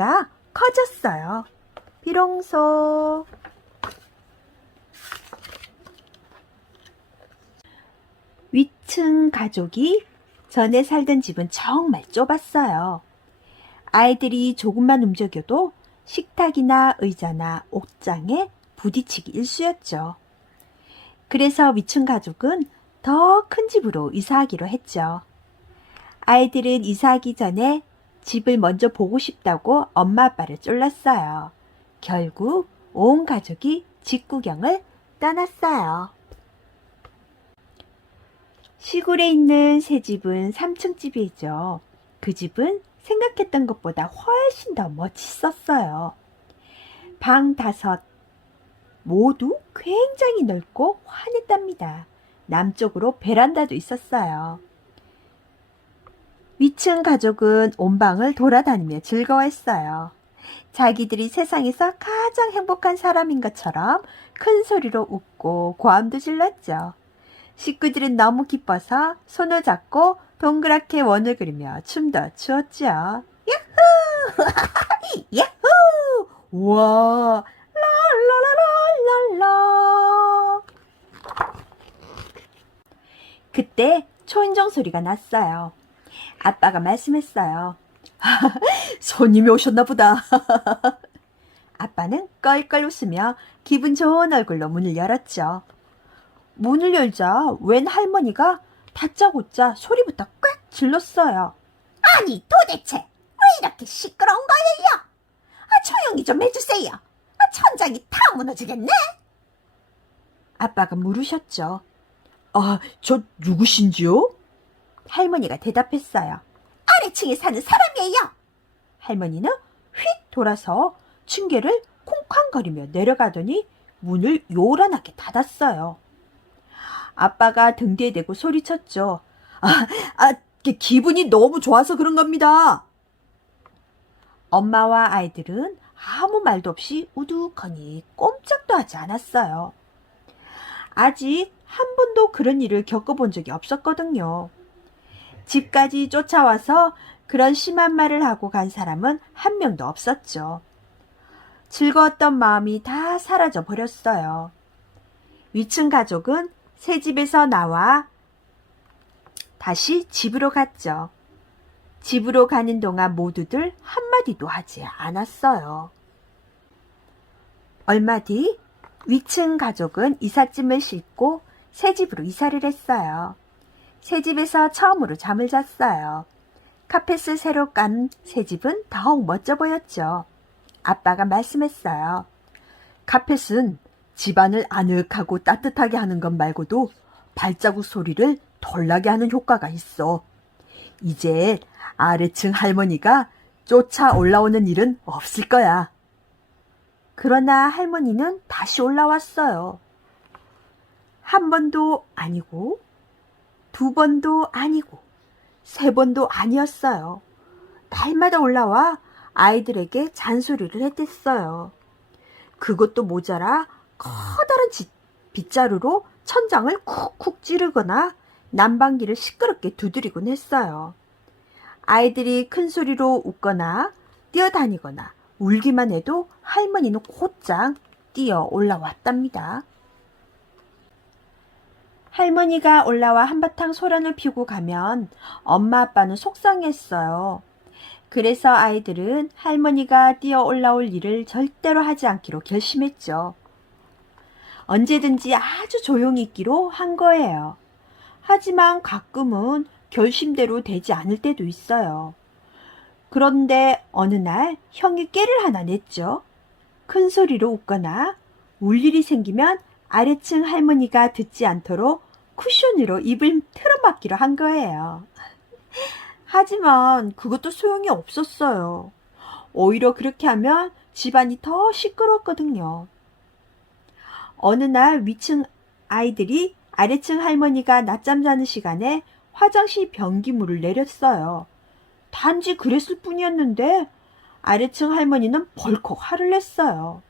소리가 커졌어요. 비롱소. 위층 가족이 전에 살던 집은 정말 좁았어요. 아이들이 조금만 움직여도 식탁이나 의자나 옥장에 부딪히기 일쑤였죠. 그래서 위층 가족은 더 큰 집으로 이사하기로 했죠. 아이들은 이사하기 전에 집을 먼저 보고 싶다고 엄마 아빠를 쫄랐어요. 결국 온 가족이 집 구경을 떠났어요. 시골에 있는 새 집은 3층 집이죠. 그 집은 생각했던 것보다 훨씬 더 멋있었어요. 방 5 모두 굉장히 넓고 환했답니다. 남쪽으로 베란다도 있었어요. 위층 가족은 온 방을 돌아다니며 즐거워했어요. 자기들이 세상에서 가장 행복한 사람인 것처럼 큰 소리로 웃고 고함도 질렀죠. 식구들은 너무 기뻐서 손을 잡고 동그랗게 원을 그리며 춤도 추었죠. 야호! 야호! 우와! 랄랄랄랄랄라. 그때 초인종 소리가 났어요. 아빠가 말씀했어요. 손님이 오셨나 보다. 아빠는 껄껄 웃으며 기분 좋은 얼굴로 문을 열었죠. 문을 열자 웬 할머니가 다짜고짜 소리부터 꽉 질렀어요. 아니 도대체 왜 이렇게 시끄러운 거예요? 조용히 좀 해주세요. 천장이 다 무너지겠네. 아빠가 물으셨죠. 저 누구신지요? 할머니가 대답했어요. 아래층에 사는 사람이에요. 할머니는 휙 돌아서 층계를 콩쾅거리며 내려가더니 문을 요란하게 닫았어요. 아빠가 등 뒤에 대고 소리쳤죠. 기분이 너무 좋아서 그런 겁니다. 엄마와 아이들은 아무 말도 없이 우두커니 꼼짝도 하지 않았어요. 아직 한 번도 그런 일을 겪어본 적이 없었거든요. 집까지 쫓아와서 그런 심한 말을 하고 간 사람은 한 명도 없었죠. 즐거웠던 마음이 다 사라져 버렸어요. 위층 가족은 새 집에서 나와 다시 집으로 갔죠. 집으로 가는 동안 모두들 한마디도 하지 않았어요. 얼마 뒤 위층 가족은 이삿짐을 싣고 새 집으로 이사를 했어요. 새 집에서 처음으로 잠을 잤어요. 카펫을 새로 깐 새 집은 더욱 멋져 보였죠. 아빠가 말씀했어요. 카펫은 집안을 아늑하고 따뜻하게 하는 것 말고도 발자국 소리를 덜 나게 하는 효과가 있어. 이제 아래층 할머니가 쫓아 올라오는 일은 없을 거야. 그러나 할머니는 다시 올라왔어요. 한 번도 아니고, 2번도 아니고, 3번도 아니었어요. 날마다 올라와 아이들에게 잔소리를 했댔어요. 그것도 모자라 커다란 빗자루로 천장을 쿡쿡 찌르거나 난방기를 시끄럽게 두드리곤 했어요. 아이들이 큰 소리로 웃거나 뛰어다니거나 울기만 해도 할머니는 곧장 뛰어 올라왔답니다. 할머니가 올라와 한바탕 소란을 피우고 가면 엄마 아빠는 속상했어요. 그래서 아이들은 할머니가 뛰어 올라올 일을 절대로 하지 않기로 결심했죠. 언제든지 아주 조용히 있기로 한 거예요. 하지만 가끔은 결심대로 되지 않을 때도 있어요. 그런데 어느 날 형이 깨를 하나 냈죠. 큰 소리로 웃거나 울 일이 생기면 아래층 할머니가 듣지 않도록 쿠션으로 입을 틀어막기로 한 거예요. 하지만 그것도 소용이 없었어요. 오히려 그렇게 하면 집안이 더 시끄러웠거든요. 어느 날 위층 아이들이 아래층 할머니가 낮잠 자는 시간에 화장실 변기물을 내렸어요. 단지 그랬을 뿐이었는데 아래층 할머니는 벌컥 화를 냈어요.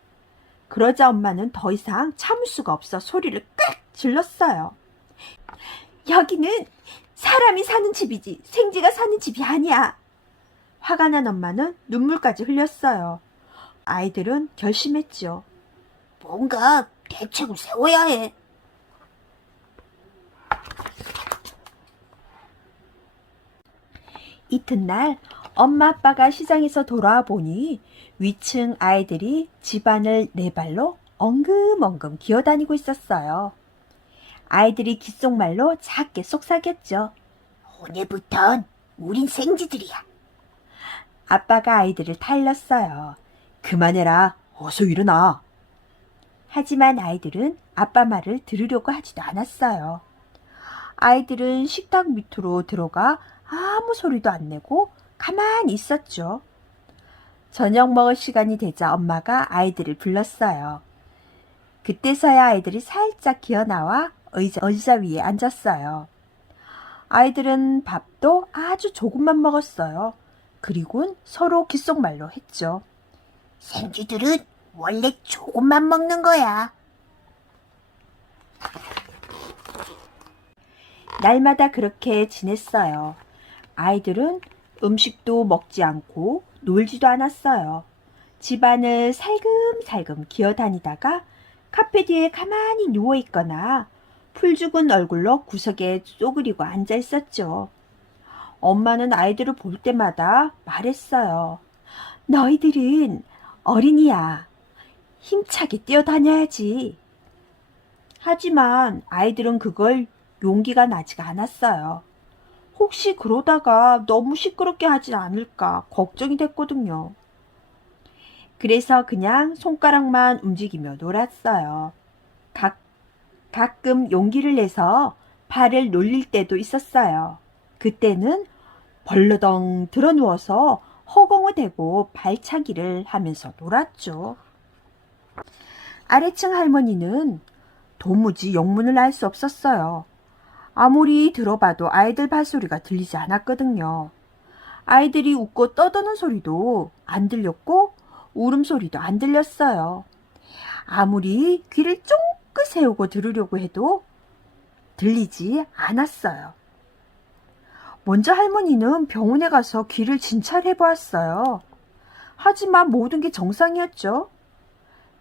그러자 엄마는 더 이상 참을 수가 없어 소리를 꽥 질렀어요. 여기는 사람이 사는 집이지 생쥐가 사는 집이 아니야. 화가 난 엄마는 눈물까지 흘렸어요. 아이들은 결심했죠. 뭔가 대책을 세워야 해. 이튿날 엄마 아빠가 시장에서 돌아와 보니 위층 아이들이 집안을 네 발로 엉금엉금 기어다니고 있었어요. 아이들이 귓속말로 작게 속삭였죠. 오늘부턴 우린 생쥐들이야. 아빠가 아이들을 타일렀어요. 그만해라. 어서 일어나. 하지만 아이들은 아빠 말을 들으려고 하지도 않았어요. 아이들은 식탁 밑으로 들어가 아무 소리도 안 내고 가만히 있었죠. 저녁 먹을 시간이 되자 엄마가 아이들을 불렀어요. 그때서야 아이들이 살짝 기어나와 의자 위에 앉았어요. 아이들은 밥도 아주 조금만 먹었어요. 그리곤 서로 귓속말로 했죠. 생쥐들은 원래 조금만 먹는 거야. 날마다 그렇게 지냈어요. 아이들은 음식도 먹지 않고 놀지도 않았어요. 집안을 살금살금 기어다니다가 카페 뒤에 가만히 누워있거나 풀 죽은 얼굴로 구석에 쪼그리고 앉아 있었죠. 엄마는 아이들을 볼 때마다 말했어요. 너희들은 어린이야. 힘차게 뛰어다녀야지. 하지만 아이들은 그걸 용기가 나지가 않았어요. 혹시 그러다가 너무 시끄럽게 하지 않을까 걱정이 됐거든요. 그래서 그냥 손가락만 움직이며 놀았어요. 가끔 용기를 내서 발을 놀릴 때도 있었어요. 그때는 벌러덩 드러누워서 허공을 대고 발차기를 하면서 놀았죠. 아래층 할머니는 도무지 영문을 알 수 없었어요. 아무리 들어봐도 아이들 발소리가 들리지 않았거든요. 아이들이 웃고 떠드는 소리도 안 들렸고 울음소리도 안 들렸어요. 아무리 귀를 쫑긋 세우고 들으려고 해도 들리지 않았어요. 먼저 할머니는 병원에 가서 귀를 진찰해 보았어요. 하지만 모든 게 정상이었죠.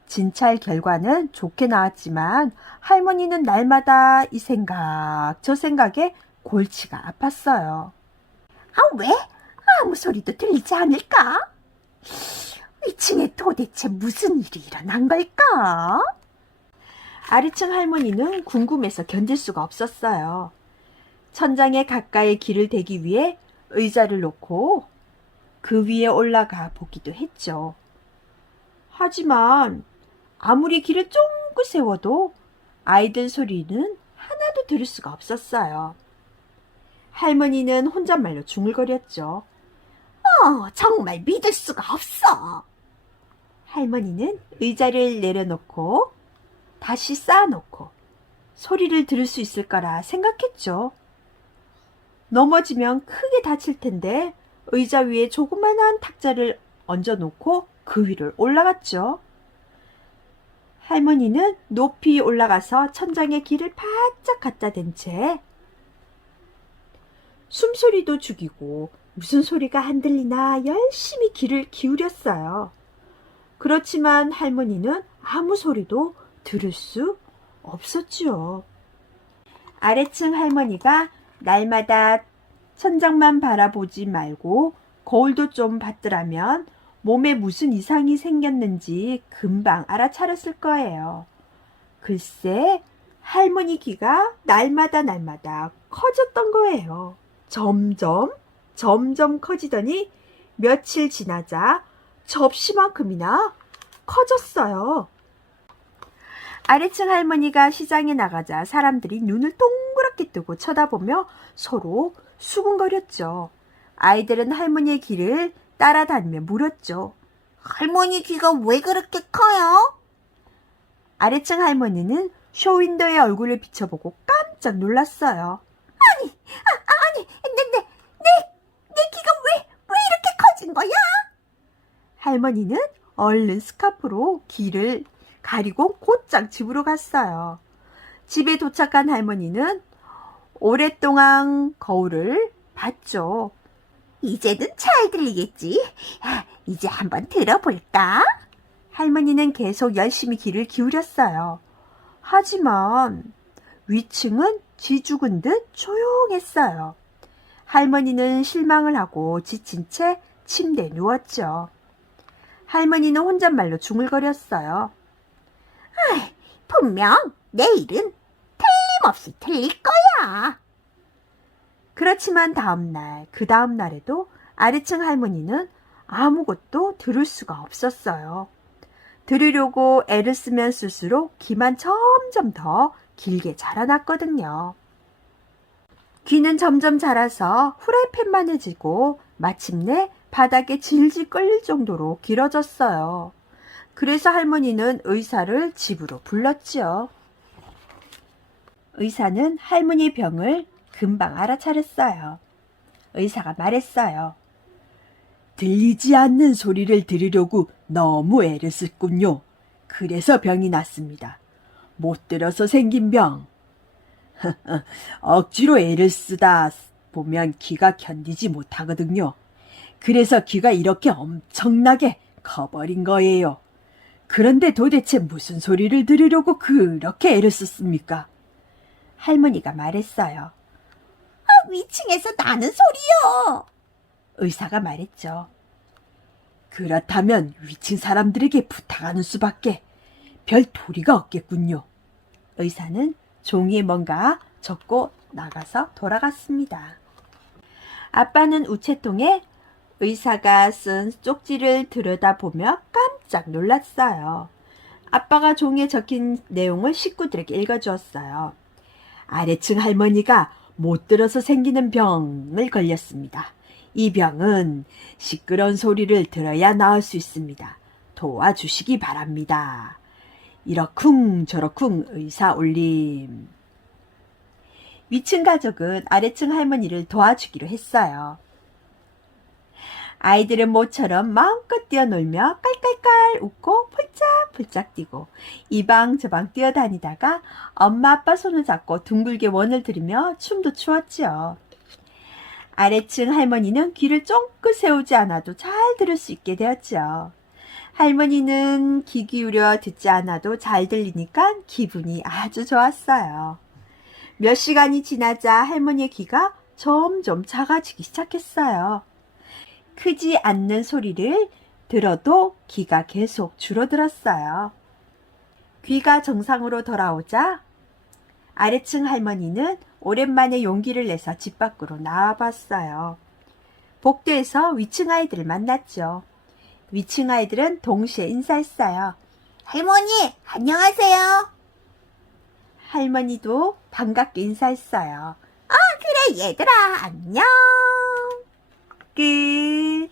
진찰 결과는 좋게 나왔지만 할머니는 날마다 이 생각 저 생각에 골치가 아팠어요. 왜? 아무 소리도 들리지 않을까? 2층에 도대체 무슨 일이 일어난 걸까? 아래층 할머니는 궁금해서 견딜 수가 없었어요. 천장에 가까이 귀를 대기 위해 의자를 놓고 그 위에 올라가 보기도 했죠. 하지만 아무리 귀를 쫑긋 세워도 아이들 소리는 하나도 들을 수가 없었어요. 할머니는 혼잣말로 중얼거렸죠. 정말 믿을 수가 없어. 할머니는 의자를 내려놓고 다시 쌓아놓고 소리를 들을 수 있을 거라 생각했죠. 넘어지면 크게 다칠 텐데 의자 위에 조그만한 탁자를 얹어놓고 그 위를 올라갔죠. 할머니는 높이 올라가서 천장에 귀를 바짝 갖다 댄 채 숨소리도 죽이고 무슨 소리가 안 들리나 열심히 귀를 기울였어요. 그렇지만 할머니는 아무 소리도 들을 수 없었지요. 아래층 할머니가 날마다 천장만 바라보지 말고 거울도 좀 봤더라면 몸에 무슨 이상이 생겼는지 금방 알아차렸을 거예요. 글쎄, 할머니 귀가 날마다 커졌던 거예요. 점점 커지더니 며칠 지나자 접시만큼이나 커졌어요. 아래층 할머니가 시장에 나가자 사람들이 눈을 동그랗게 뜨고 쳐다보며 서로 수군거렸죠. 아이들은 할머니의 귀를 따라다니며 물었죠. 할머니 귀가 왜 그렇게 커요? 아래층 할머니는 쇼윈도에 얼굴을 비춰보고 깜짝 놀랐어요. 아니, 내 귀가 왜 이렇게 커진 거야? 할머니는 얼른 스카프로 귀를 가리고 곧장 집으로 갔어요. 집에 도착한 할머니는 오랫동안 거울을 봤죠. 이제는 잘 들리겠지? 이제 한번 들어볼까? 할머니는 계속 열심히 귀를 기울였어요. 하지만 위층은 쥐 죽은 듯 조용했어요. 할머니는 실망을 하고 지친 채 침대에 누웠죠. 할머니는 혼잣말로 중얼거렸어요. 분명 내일은 틀림없이 틀릴 거야. 그렇지만 그 다음 날에도 아래층 할머니는 아무것도 들을 수가 없었어요. 들으려고 애를 쓰면 쓸수록 귀만 점점 더 길게 자라났거든요. 귀는 점점 자라서 후라이팬만해지고 마침내 바닥에 질질 끌릴 정도로 길어졌어요. 그래서 할머니는 의사를 집으로 불렀지요. 의사는 할머니 병을 금방 알아차렸어요. 의사가 말했어요. 들리지 않는 소리를 들으려고 너무 애를 썼군요. 그래서 병이 났습니다. 못 들어서 생긴 병. 억지로 애를 쓰다 보면 귀가 견디지 못하거든요. 그래서 귀가 이렇게 엄청나게 커버린 거예요. 그런데 도대체 무슨 소리를 들으려고 그렇게 애를 썼습니까? 할머니가 말했어요. 위층에서 나는 소리요. 의사가 말했죠. 그렇다면 위층 사람들에게 부탁하는 수밖에 별 도리가 없겠군요. 의사는 종이에 뭔가 적고 나가서 돌아갔습니다. 아빠는 우체통에 의사가 쓴 쪽지를 들여다보며 깜짝 놀랐어요. 아빠가 종이에 적힌 내용을 식구들에게 읽어주었어요. 아래층 할머니가 못 들어서 생기는 병을 걸렸습니다. 이 병은 시끄러운 소리를 들어야 나을 수 있습니다. 도와주시기 바랍니다. 이러쿵 저러쿵 의사 올림. 위층 가족은 아래층 할머니를 도와주기로 했어요. 아이들은 모처럼 마음껏 뛰어놀며 깔깔깔 웃고 폴짝폴짝 뛰고 이방 저방 뛰어다니다가 엄마 아빠 손을 잡고 둥글게 원을 들으며 춤도 추었지요. 아래층 할머니는 귀를 쫑긋 세우지 않아도 잘 들을 수 있게 되었죠. 할머니는 귀 기울여 듣지 않아도 잘 들리니까 기분이 아주 좋았어요. 몇 시간이 지나자 할머니의 귀가 점점 작아지기 시작했어요. 크지 않는 소리를 들어도 귀가 계속 줄어들었어요. 귀가 정상으로 돌아오자 아래층 할머니는 오랜만에 용기를 내서 집 밖으로 나와봤어요. 복도에서 위층 아이들을 만났죠. 위층 아이들은 동시에 인사했어요. 할머니, 안녕하세요. 할머니도 반갑게 인사했어요. 그래, 얘들아, 안녕. 끝.